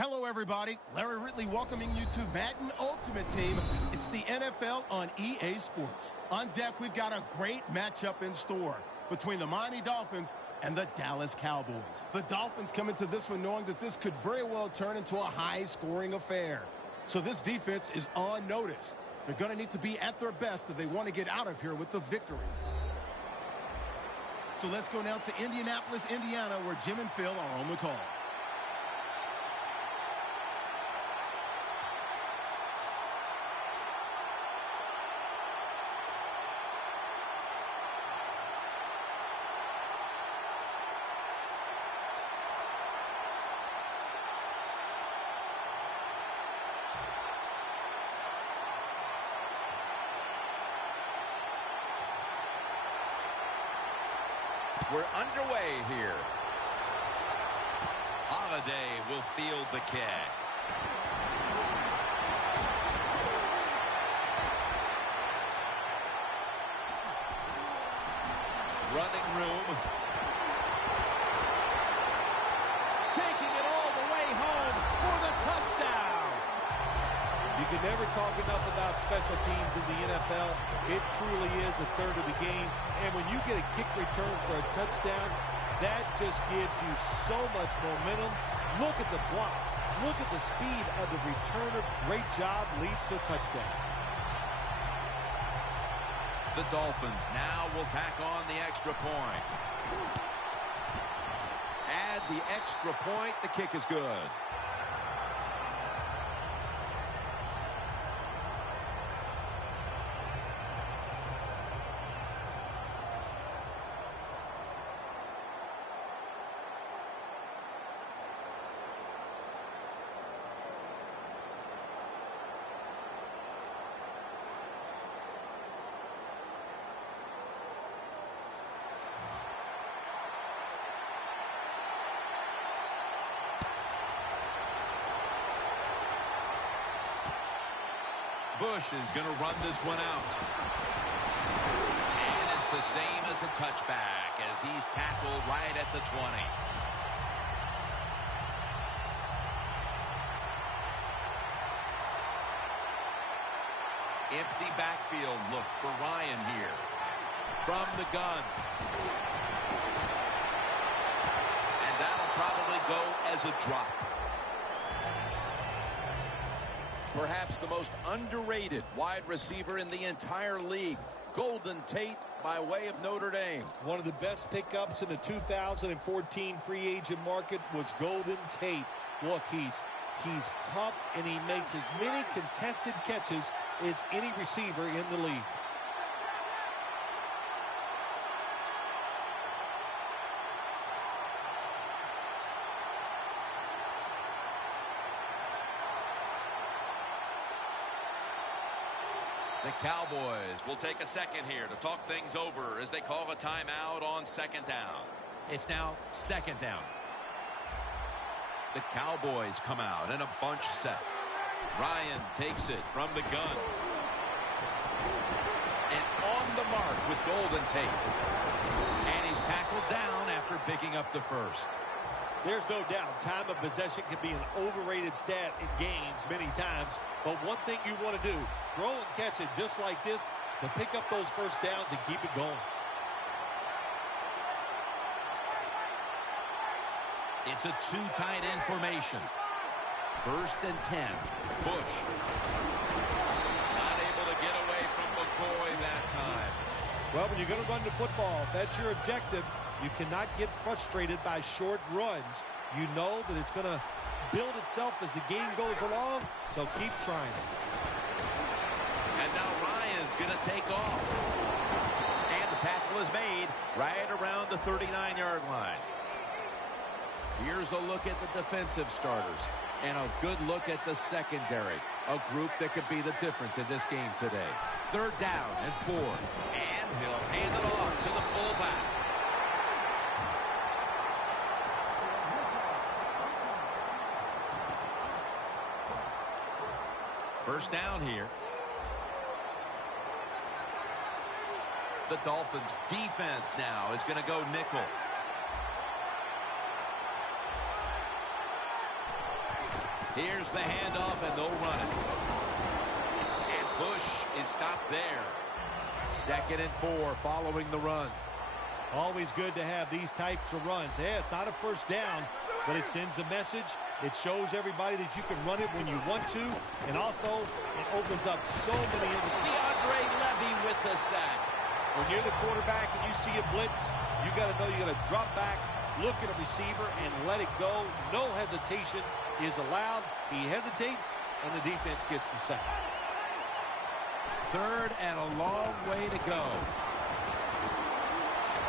Hello, everybody. Larry Ridley welcoming you to Madden Ultimate Team. It's the NFL on EA Sports. On deck, we've got a great matchup in store between the Miami Dolphins and the Dallas Cowboys. The Dolphins come into this one knowing that this could very well turn into a high-scoring affair. So this defense is on notice. They're going to need to be at their best if they want to get out of here with the victory. So let's go now to Indianapolis, Indiana, where Jim and Phil are on the call. We're underway here. Holiday will field the kick. Running room. Taking it all the way home for the touchdown. You can never talk enough about special teams in the NFL. It truly is a third of the game. And when you get a kick return for a touchdown, that just gives you so much momentum. Look at the blocks. Look at the speed of the returner. Great job, leads to a touchdown. The Dolphins now will tack on the extra point. Add the extra point. The kick is good. Bush is going to run this one out. And it's the same as a touchback as he's tackled right at the 20. Empty backfield look for Ryan here. From the gun. And that'll probably go as a drop. Perhaps the most underrated wide receiver in the entire league. Golden Tate by way of Notre Dame. One of the best pickups in the 2014 free agent market was Golden Tate. Look, he's tough, and he makes as many contested catches as any receiver in the league. The Cowboys will take a second here to talk things over as they call a timeout on second down. It's now second down. The Cowboys come out in a bunch set. Ryan takes it from the gun. And on the mark with Golden Tate. And he's tackled down after picking up the first. There's no doubt time of possession can be an overrated stat in games many times. But one thing you want to do, throw and catch it just like this to pick up those first downs and keep it going. It's a two tight end formation. 1st and 10. Bush. Not able to get away from McCoy that time. Well, when you're going to run the football, if that's your objective, you cannot get frustrated by short runs. You know that it's going to build itself as the game goes along, so keep trying it. And now Ryan's going to take off. And the tackle is made right around the 39-yard line. Here's a look at the defensive starters and a good look at the secondary. A group that could be the difference in this game today. 3rd down and 4. And he'll hand it off to the fullback. First down here. The Dolphins defense now is going to go nickel. Here's the handoff, and they'll run it. And Bush is stopped there. 2nd and 4 following the run. Always good to have these types of runs. Yeah, it's not a first down, but it sends a message. It shows everybody that you can run it when you want to, and also it opens up so many other. DeAndre Levy with the sack. When you're the quarterback and you see a blitz, you got to know you got to drop back, look at a receiver, and let it go. No hesitation is allowed. He hesitates, and the defense gets the sack. 3rd and a long way to go.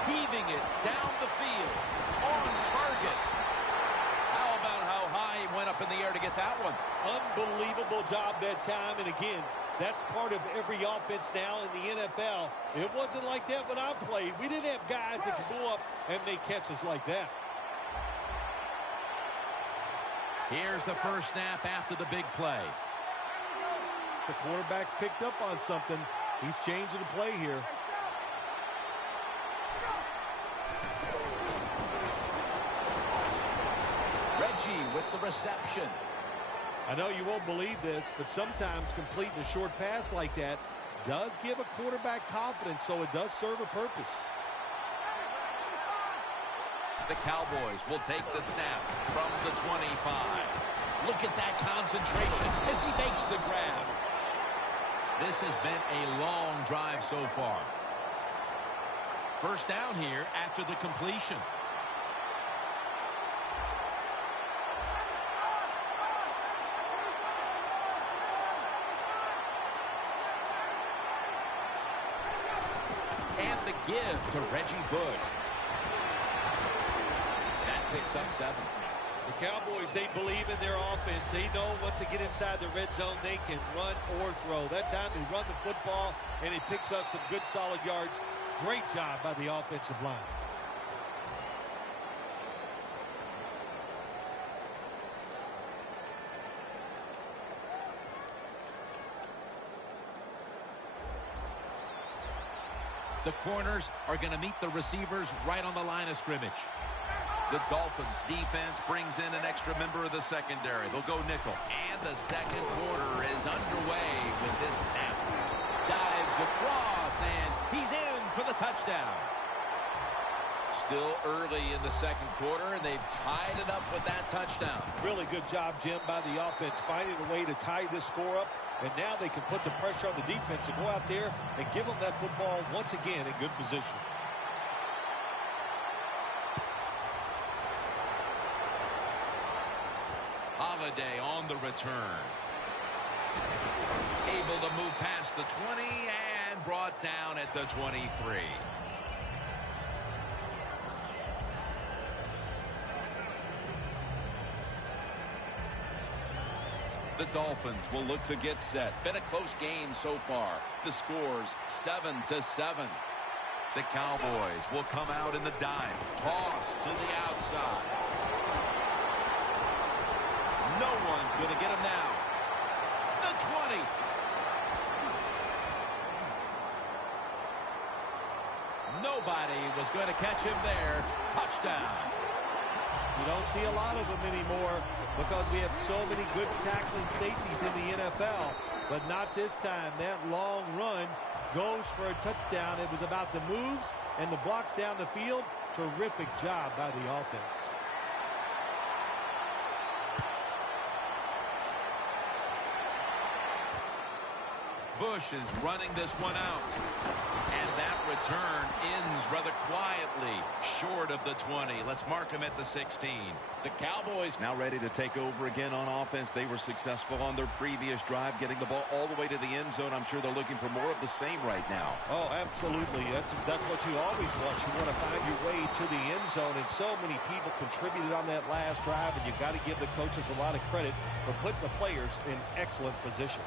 Heaving it down the field. On target. How about how high he went up in the air to get that one? Unbelievable job that time. And again, that's part of every offense now in the NFL. It wasn't like that when I played. We didn't have guys that could go up and make catches like that. Here's the first snap after the big play. The quarterback's picked up on something. He's changing the play here. Reggie with the reception. I know you won't believe this, but sometimes completing a short pass like that does give a quarterback confidence, so it does serve a purpose. The Cowboys will take the snap from the 25. Look at that concentration as he makes the grab. This has been a long drive so far. First down here after the completion. And the give to Reggie Bush. That picks up 7. The Cowboys, they believe in their offense. They know once they get inside the red zone, they can run or throw. That time they run the football, and it picks up some good solid yards. Great job by the offensive line. The corners are going to meet the receivers right on the line of scrimmage. The Dolphins defense brings in an extra member of the secondary. They'll go nickel. And the second quarter is underway with this snap. Dives across, and he's in for the touchdown. Still early in the second quarter, and they've tied it up with that touchdown. Really good job, Jim, by the offense, finding a way to tie this score up. And now they can put the pressure on the defense to go out there and give them that football once again in good position. Holiday on the return. Able to move past the 20 and brought down at the 23. The Dolphins will look to get set. Been a close game so far. The score's 7-7. The Cowboys will come out in the dime. Toss to the outside. No one's going to get him now. The 20. Nobody was going to catch him there. Touchdown. You don't see a lot of them anymore because we have so many good tackling safeties in the NFL. But not this time. That long run goes for a touchdown. It was about the moves and the blocks down the field. Terrific job by the offense. Bush is running this one out. And that return ends rather quietly short of the 20. Let's mark him at the 16. The Cowboys now ready to take over again on offense. They were successful on their previous drive, getting the ball all the way to the end zone. I'm sure they're looking for more of the same right now. Oh, absolutely. That's what you always want. You want to find your way to the end zone, and so many people contributed on that last drive, and you've got to give the coaches a lot of credit for putting the players in excellent position.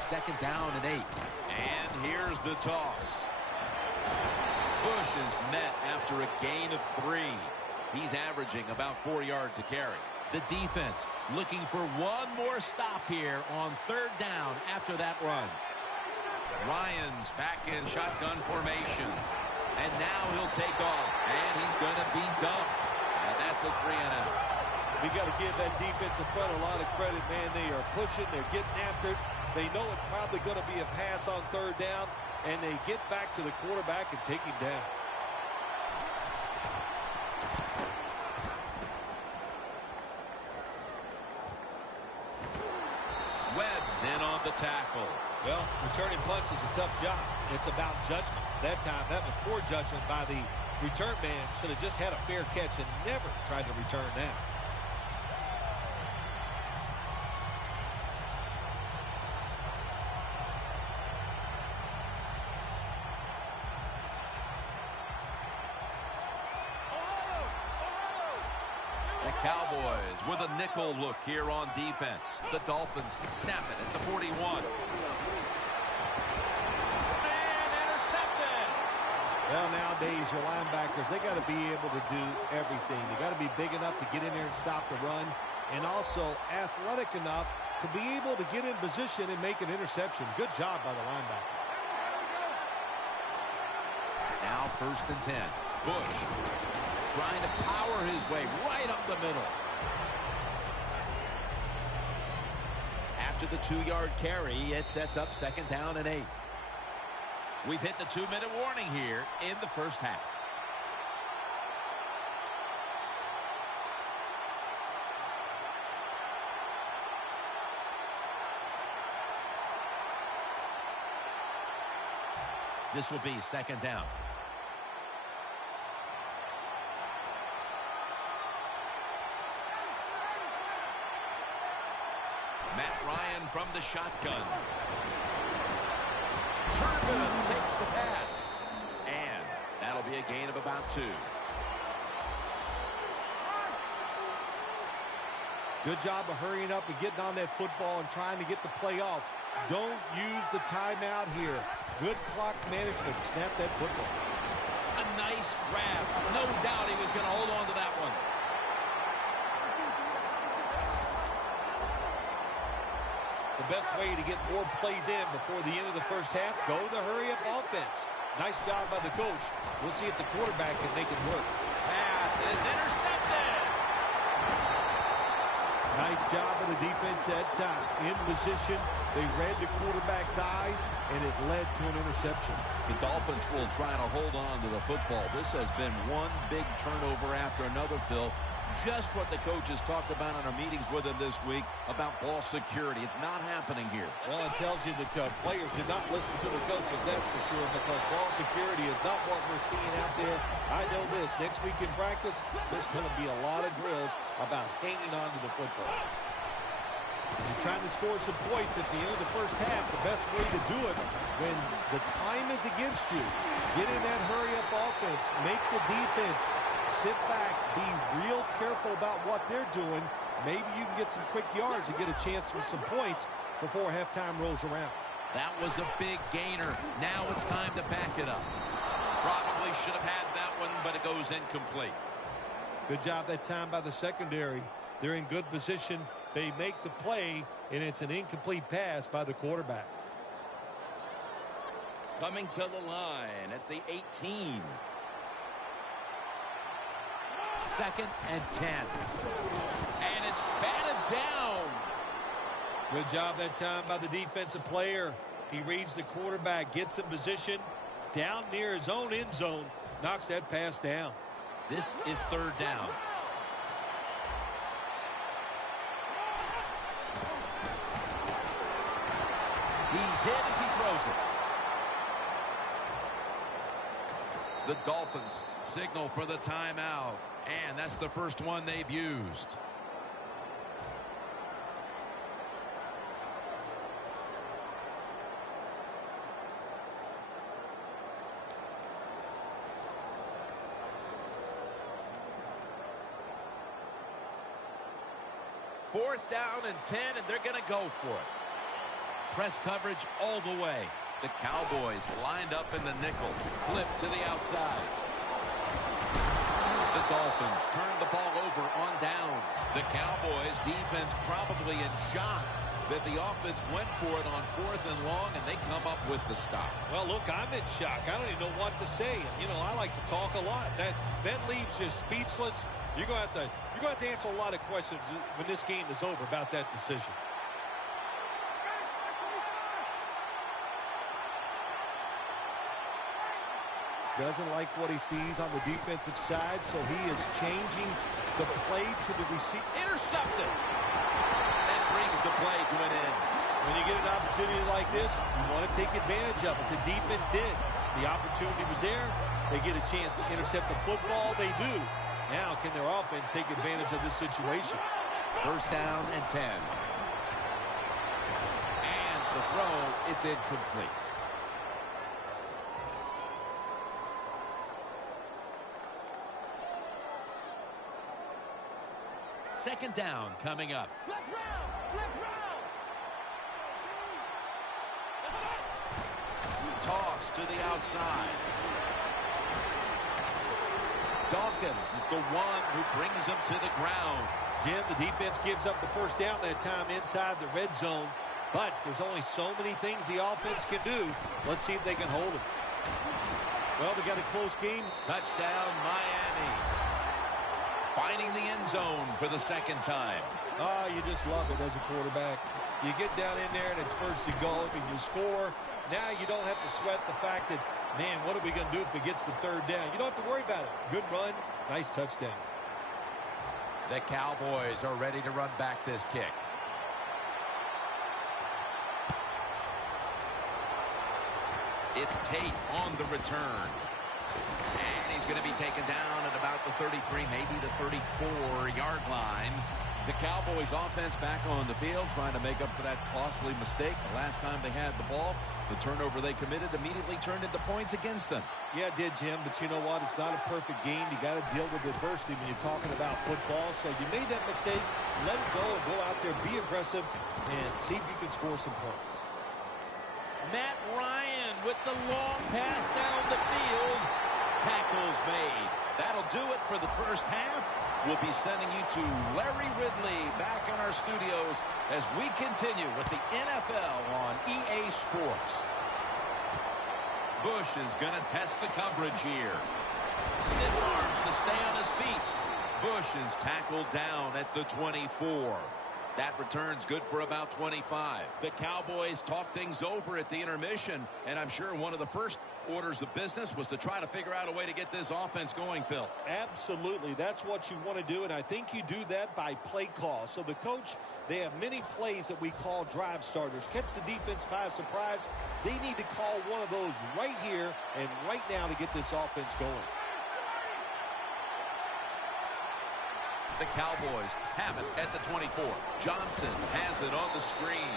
Second down and 8. And here's the toss. Bush is met after a gain of 3. He's averaging about 4 yards a carry. The defense looking for one more stop here on third down after that run. Ryan's back in shotgun formation. And now he'll take off. And he's going to be dumped. And that's a 3-and-out. We got to give that defensive front a lot of credit, man. They are pushing. They're getting after it. They know it's probably going to be a pass on third down, and they get back to the quarterback and take him down. Webb's in on the tackle. Well, returning punts is a tough job. It's about judgment. That time, that was poor judgment by the return man. Should have just had a fair catch and never tried to return that. The Cowboys with a nickel look here on defense. The Dolphins snap it at the 41. And intercepted. Well, nowadays, your linebackers, they got to be able to do everything. They got to be big enough to get in there and stop the run, and also athletic enough to be able to get in position and make an interception. Good job by the linebacker. Now 1st and 10. Bush trying to power his way right up the middle. After the 2-yard carry, it sets up 2nd down and 8. We've hit the 2-minute warning here in the first half. This will be 2nd down. Matt Ryan from the shotgun. Turbin takes the pass. And that'll be a gain of about 2. Good job of hurrying up and getting on that football and trying to get the play off. Don't use the timeout here. Good clock management. Snap that football. A nice grab. No doubt he was going to hold on to that one. The best way to get more plays in before the end of the first half, go to the hurry-up offense. Nice job by the coach. We'll see if the quarterback can make it work. Pass is intercepted. Nice job by the defense that time. In position, they read the quarterback's eyes, and it led to an interception. The Dolphins will try to hold on to the football. This has been one big turnover after another, Phil. Just what the coaches talked about in our meetings with him this week about ball security. It's not happening here. Well, it tells you the players did not listen to the coaches, that's for sure, because ball security is not what we're seeing out there. I know this. Next week in practice, there's going to be a lot of drills about hanging on to the football. You're trying to score some points at the end of the first half. The best way to do it when the time is against you, get in that hurry-up offense, make the defense sit back, be real careful about what they're doing. Maybe you can get some quick yards and get a chance for some points before halftime rolls around. That was a big gainer. Now it's time to back it up. Probably should have had that one, but it goes incomplete. Good job that time by the secondary. They're in good position. They make the play, and it's an incomplete pass by the quarterback. Coming to the line at the 18. 2nd and 10. And it's batted down. Good job that time by the defensive player. He reads the quarterback, gets in position, down near his own end zone, knocks that pass down. This is 3rd down. He's hit as he throws it. The Dolphins signal for the timeout. And that's the first one they've used. Fourth down and 10, and they're going to go for it. Press coverage all the way. The Cowboys lined up in the nickel. Flip to the outside. The Dolphins turn the ball over on downs. The Cowboys defense probably in shock. that the offense went for it on 4th and long, and they come up with the stop. Well, look, I'm in shock. I don't even know what to say. You know, I like to talk a lot. That leaves you speechless. You're going to have to answer a lot of questions when this game is over about that decision. Doesn't like what he sees on the defensive side, so he is changing the play to the receiver. Intercepted. That brings the play to an end. When you get an opportunity like this, you want to take advantage of it. The defense did. The opportunity was there. They get a chance to intercept the football. They do. Now, can their offense take advantage of this situation? 1st down and 10. And the throw, it's incomplete. Second down coming up. Toss to the outside. Dawkins is the one who brings him to the ground. Jim, the defense gives up the 1st down that time inside the red zone. But there's only so many things the offense can do. Let's see if they can hold it. Well, we got a close game. Touchdown, Miami. Finding the end zone for the 2nd time. Oh, you just love it as a quarterback. You get down in there and it's 1st and goal and you score. Now you don't have to sweat the fact that, man, what are we going to do if it gets to 3rd down? You don't have to worry about it. Good run, nice touchdown. The Cowboys are ready to run back this kick. It's Tate on the return. And he's going to be taken down at about the 33, maybe the 34-yard line. The Cowboys offense back on the field trying to make up for that costly mistake. The last time they had the ball, the turnover they committed immediately turned into points against them. Yeah, it did, Jim, but you know what? It's not a perfect game. You got to deal with adversity when you're talking about football. So you made that mistake, let it go and go out there, be aggressive, and see if you can score some points. Matt Ryan with the long pass down the field. Tackles made. That'll do it for the 1st half. We'll be sending you to Larry Ridley back in our studios as we continue with the NFL on EA Sports. Bush is going to test the coverage here. Stiff arms to stay on his feet. Bush is tackled down at the 24. That return's good for about 25. The Cowboys talk things over at the intermission, and I'm sure one of the first orders of business was to try to figure out a way to get this offense going, Phil. Absolutely. That's what you want to do, and I think you do that by play call. So the coach, they have many plays that we call drive starters. Catch the defense by surprise. They need to call one of those right here and right now to get this offense going. The Cowboys have it at the 24. Johnson has it on the screen.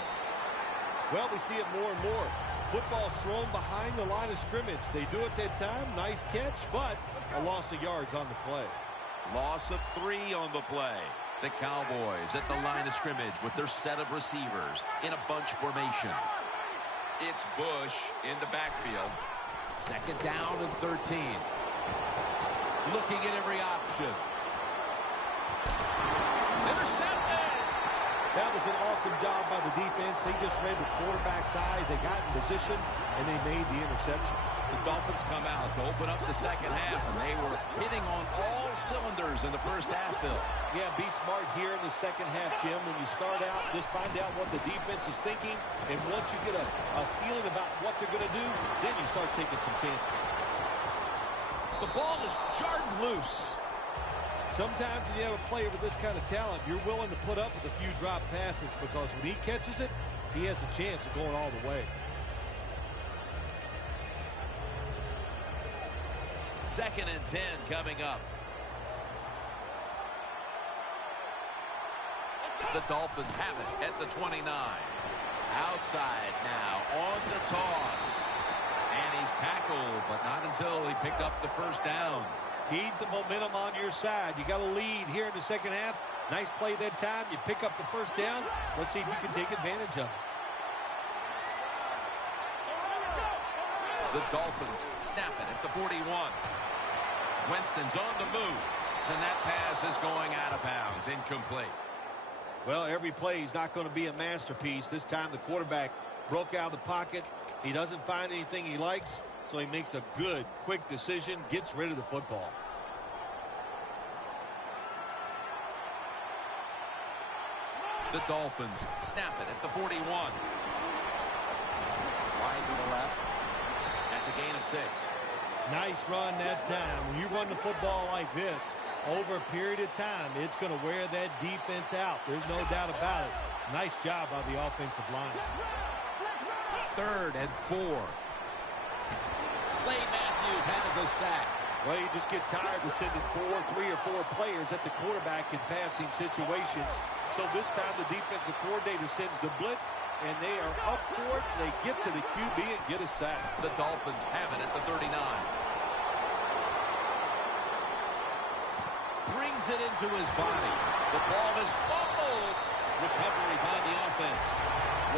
Well, we see it more and more. Football thrown behind the line of scrimmage. They do it that time. Nice catch, but a loss of yards on the play. Loss of 3 on the play. The Cowboys at the line of scrimmage with their set of receivers in a bunch formation. It's Bush in the backfield. 2nd down and 13. Looking at every option. Intercepted! That was an awesome job by the defense. They just read the quarterback's eyes. They got in position, and they made the interception. The Dolphins come out to open up the 2nd half, and they were hitting on all cylinders in the 1st half, Phil. Yeah, be smart here in the 2nd half, Jim. When you start out, just find out what the defense is thinking, and once you get a feeling about what they're going to do, then you start taking some chances. The ball is jarred loose. Sometimes when you have a player with this kind of talent, you're willing to put up with a few drop passes because when he catches it, he has a chance of going all the way. 2nd and 10 coming up. The Dolphins have it at the 29. Outside now on the toss. And he's tackled, but not until he picked up the 1st down. Keep the momentum on your side. You got a lead here in the 2nd half. Nice play that time. You pick up the 1st down. Let's see if you can take advantage of it. The Dolphins snap it at the 41. Winston's on the move. And that pass is going out of bounds. Incomplete. Well, every play is not going to be a masterpiece. This time the quarterback broke out of the pocket. He doesn't find anything he likes, so he makes a good, quick decision, gets rid of the football. The Dolphins snap it at the 41. Wide to the left. That's a gain of 6. Nice run that time. When you run the football like this, over a period of time, it's going to wear that defense out. There's no doubt about it. Nice job by the offensive line. 3rd and 4. Clay Matthews has a sack. Well, you just get tired of sending 3 or 4 players at the quarterback in passing situations. So this time the defensive coordinator sends the blitz, and they are up for it. They get to the QB and get a sack. The Dolphins have it at the 39. Brings it into his body. The ball is fumbled. Recovery by the offense.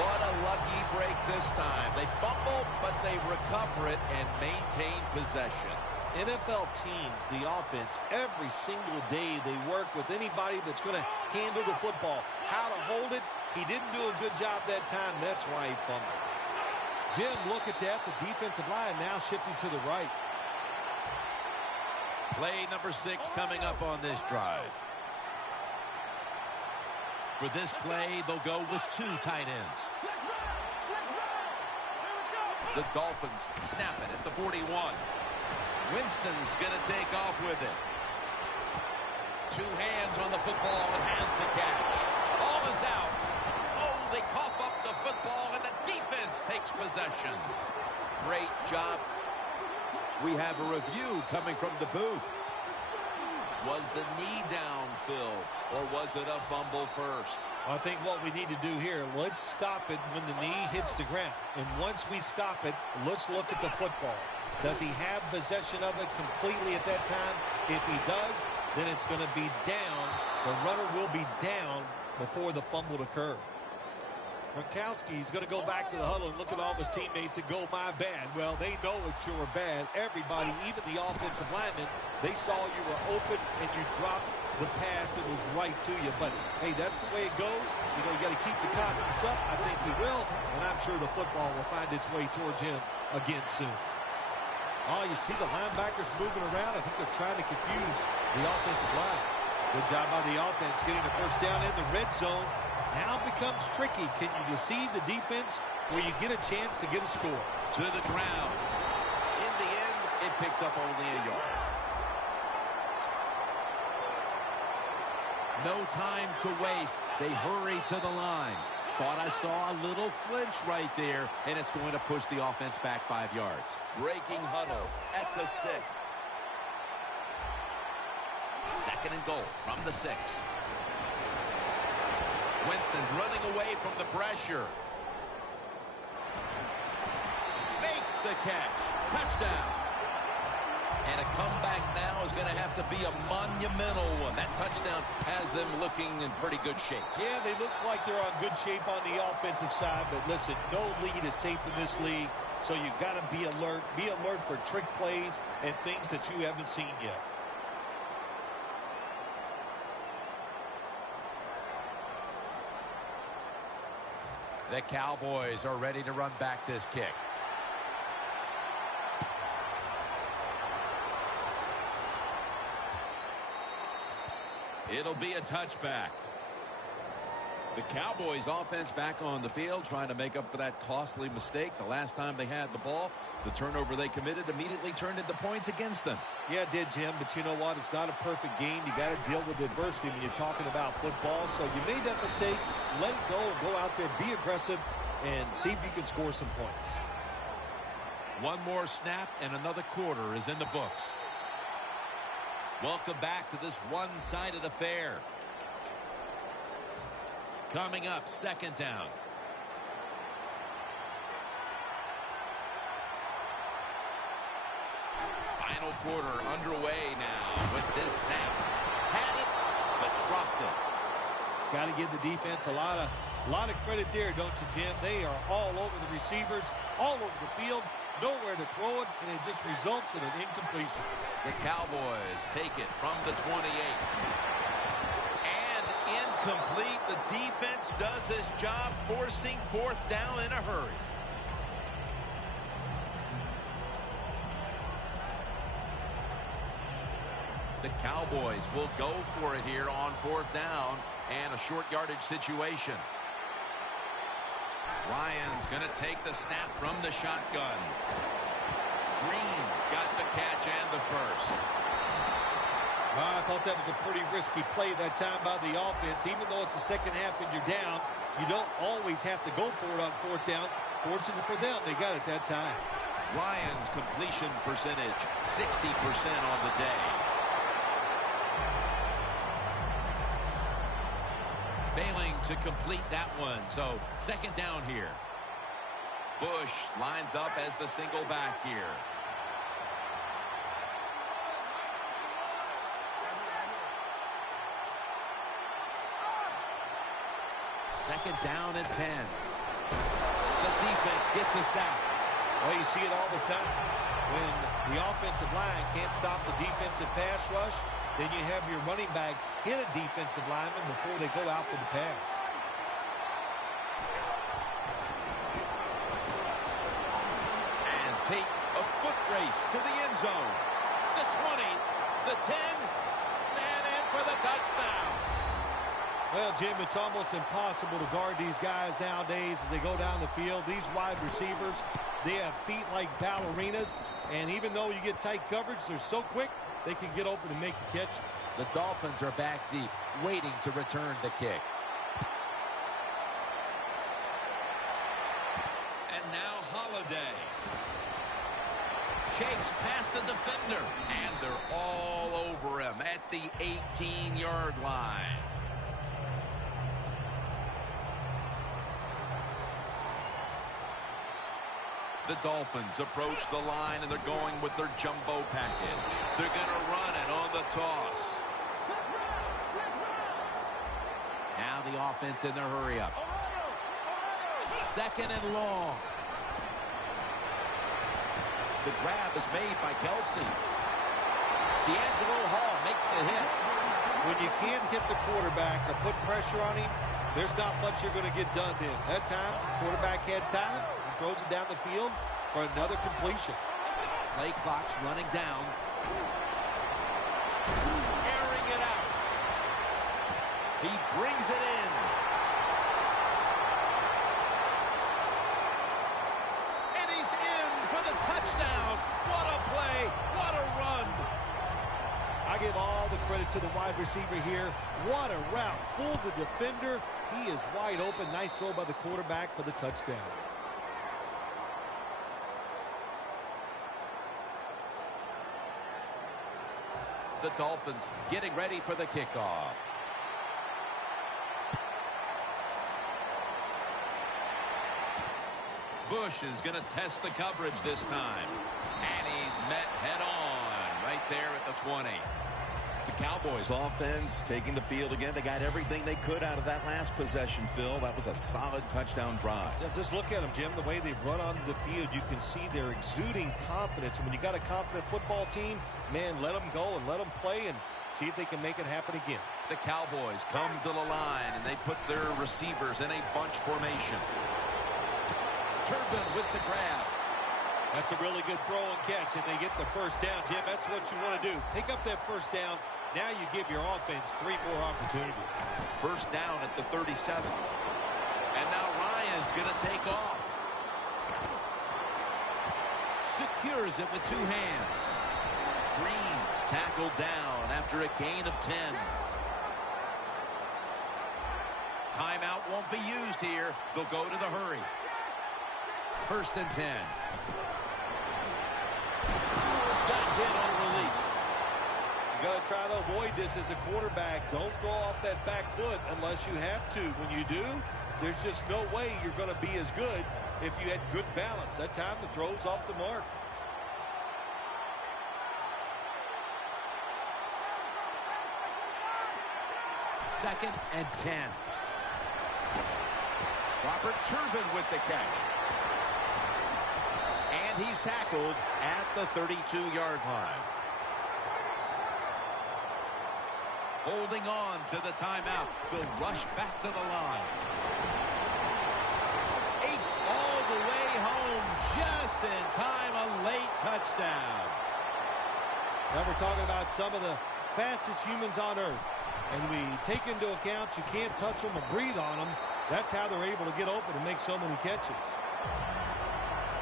What a lucky break this time. They fumble, but they recover it and maintain possession. NFL teams, the offense, every single day they work with anybody that's going to handle the football. How to hold it, he didn't do a good job that time. That's why he fumbled. Jim, look at that. The defensive line now shifting to the right. Play number 6 coming up on this drive. For this play, they'll go with 2 tight ends. The Dolphins snap it at the 41. Winston's going to take off with it. 2 hands on the football and has the catch. Ball is out. Oh, they cough up the football and the defense takes possession. Great job. We have a review coming from the booth. Was the knee down, Phil, or was it a fumble first? I think what we need to do here, let's stop it when the knee hits the ground. And once we stop it, let's look at the football. Does he have possession of it completely at that time? If he does, then it's going to be down. The runner will be down before the fumble occurs. Gronkowski's going to go back to the huddle and look at all his teammates and go, my bad. Well, they know it's your bad. Everybody, even the offensive linemen, they saw you were open and you dropped the pass that was right to you. But, hey, that's the way it goes. You know, you got to keep the confidence up. I think he will, and I'm sure the football will find its way towards him again soon. Oh, you see the linebackers moving around. I think they're trying to confuse the offensive line. Good job by the offense getting the first down in the red zone. Now it becomes tricky. Can you deceive the defense where you get a chance to get a score? To the ground. In the end, it picks up only a yard. No time to waste. They hurry to the line. Thought I saw a little flinch right there, and it's going to push the offense back 5 yards. Breaking huddle at the 6. 2nd and goal from the 6. Winston's running away from the pressure. Makes the catch. Touchdown. And a comeback now is going to have to be a monumental one. That touchdown has them looking in pretty good shape. Yeah, they look like they're on good shape on the offensive side, but listen, no lead is safe in this league, so you got to be alert. Be alert for trick plays and things that you haven't seen yet. The Cowboys are ready to run back this kick. It'll be a touchback. The Cowboys offense back on the field trying to make up for that costly mistake. The last time they had the ball, the turnover they committed immediately turned into points against them. Yeah, it did, Jim, but you know what? It's not a perfect game. You got to deal with adversity when you're talking about football. So you made that mistake, let it go, and go out there, be aggressive, and see if you can score some points. One more snap, and another quarter is in the books. Welcome back to this one-sided affair. Coming up, 2nd down. Final quarter underway now with this snap. Had it, but dropped it. Got to give the defense a lot of credit there, don't you, Jim? They are all over the receivers, all over the field, nowhere to throw it, and it just results in an incompletion. The Cowboys take it from the 28. And into Incomplete. The defense does his job, forcing fourth down in a hurry. The Cowboys will go for it here on fourth down and a short yardage situation. Ryan's going to take the snap from the shotgun. Green's got the catch and the first. I thought that was a pretty risky play that time by the offense. Even though it's the second half and you're down, you don't always have to go for it on fourth down. Fortunately for them, they got it that time. Ryan's completion percentage, 60% on the day. Failing to complete that one, so second down here. Bush lines up as the single back here. Second down and 10. The defense gets a sack. Well, you see it all the time. When the offensive line can't stop the defensive pass rush, then you have your running backs hit a defensive lineman before they go out for the pass. And take a foot race to the end zone. The 20, the 10, and in for the touchdown. Well, Jim, it's almost impossible to guard these guys nowadays as they go down the field. These wide receivers, they have feet like ballerinas, and even though you get tight coverage, they're so quick, they can get open and make the catches. The Dolphins are back deep, waiting to return the kick. And now Holiday. Shakes past the defender, and they're all over him at the 18-yard line. The Dolphins approach the line, and they're going with their jumbo package. They're going to run it on the toss. Now the offense in their hurry-up. Second and long. The grab is made by Kelsey. D'Angelo Hall makes the hit. When you can't hit the quarterback or put pressure on him, there's not much you're going to get done then. That time, quarterback had time. Throws it down the field for another completion. Play clock's running down. Airing it out. He brings it in. And he's in for the touchdown. What a play. What a run. I give all the credit to the wide receiver here. What a route. Fooled the defender. He is wide open. Nice throw by the quarterback for the touchdown. The Dolphins getting ready for the kickoff. Bush is going to test the coverage this time. And he's met head-on right there at the 20. The Cowboys offense taking the field again. They got everything they could out of that last possession, Phil. That was a solid touchdown drive. Yeah, just look at them, Jim. The way they run onto the field, you can see they're exuding confidence. And when you got a confident football team, man, let them go and let them play and see if they can make it happen again. The Cowboys come to the line, and they put their receivers in a bunch formation. Turbin with the grab. That's a really good throw and catch, and they get the first down, Jim. That's what you want to do. Pick up that first down. Now you give your offense 3 more opportunities. First down at the 37. And now Ryan's going to take off. Secures it with 2 hands. Green's tackled down after a gain of 10. Timeout won't be used here. They'll go to the hurry. First and 10. Got hit on release. You got to try to avoid this as a quarterback. Don't throw off that back foot unless you have to. When you do, there's just no way you're going to be as good if you had good balance. That time the throw's off the mark. Second and 10. Robert Turbin with the catch. And he's tackled at the 32-yard line. holding on to the timeout. They'll rush back to the line. 8 all the way home, just in time, a late touchdown. Now we're talking about some of the fastest humans on earth. And we take into account you can't touch them or breathe on them. That's how they're able to get open and make so many catches.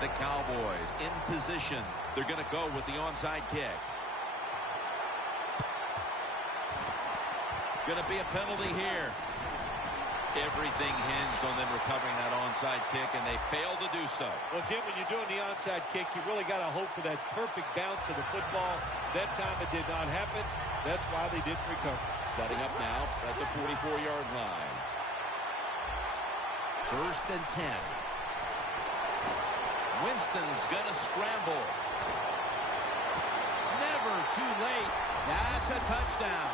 The Cowboys in position. They're going to go with the onside kick. Going to be a penalty here. Everything hinged on them recovering that onside kick, and they failed to do so. Well, Jim, when you're doing the onside kick, you really got to hope for that perfect bounce of the football. That time it did not happen. That's why they didn't recover. Setting up now at the 44-yard line. 1st and 10. Winston's going to scramble. Never too late. That's a touchdown.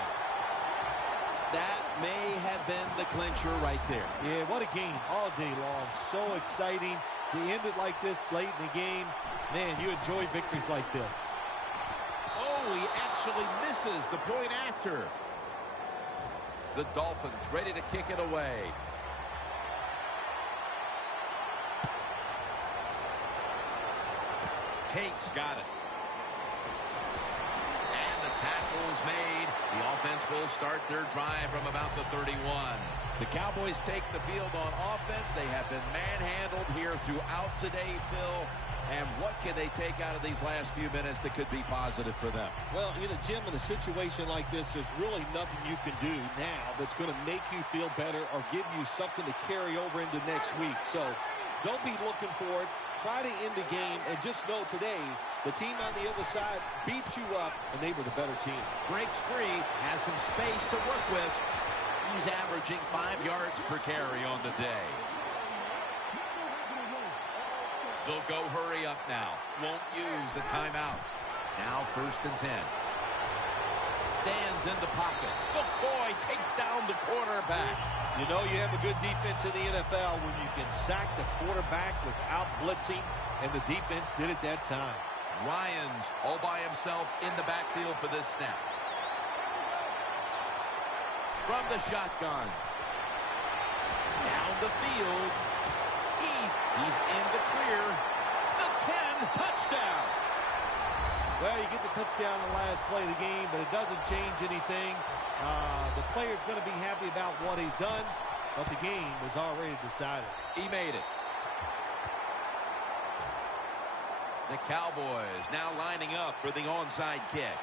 That may have been the clincher right there. Yeah, what a game all day long. So exciting to end it like this late in the game. Man, you enjoy victories like this. Oh, he actually misses the point after. The Dolphins ready to kick it away. Tate's got it. And the tackle's made. The offense will start their drive from about the 31. The Cowboys take the field on offense. They have been manhandled here throughout today, Phil. And what can they take out of these last few minutes that could be positive for them? Well, you know, Jim, in a situation like this, there's really nothing you can do now that's going to make you feel better or give you something to carry over into next week. So don't be looking for it. Try to end the game, and just know today, the team on the other side beat you up, and they were the better team. Breaks free, has some space to work with. He's averaging 5 yards per carry on the day. They'll go hurry up now. Won't use a timeout. Now 1st and 10. Stands in the pocket. McCoy takes down the quarterback. You know you have a good defense in the NFL when you can sack the quarterback without blitzing, and the defense did it that time. Ryans all by himself in the backfield for this snap. From the shotgun. Down the field. He's in the clear. The 10, touchdown. Well, you get the touchdown in the last play of the game, but it doesn't change anything. The player's going to be happy about what he's done, but the game was already decided. He made it. The Cowboys now lining up for the onside kick.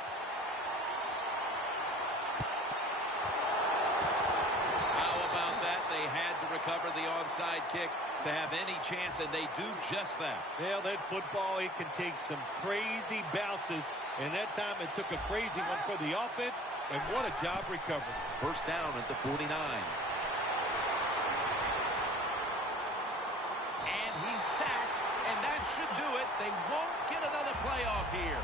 How about that? They had to recover the onside kick to have any chance, and they do just that. Well, that football, it can take some crazy bounces, and that time it took a crazy one for the offense, and what a job recovering. 1st down at the 49. And he's sacked, and that should do it. They won't get another playoff here.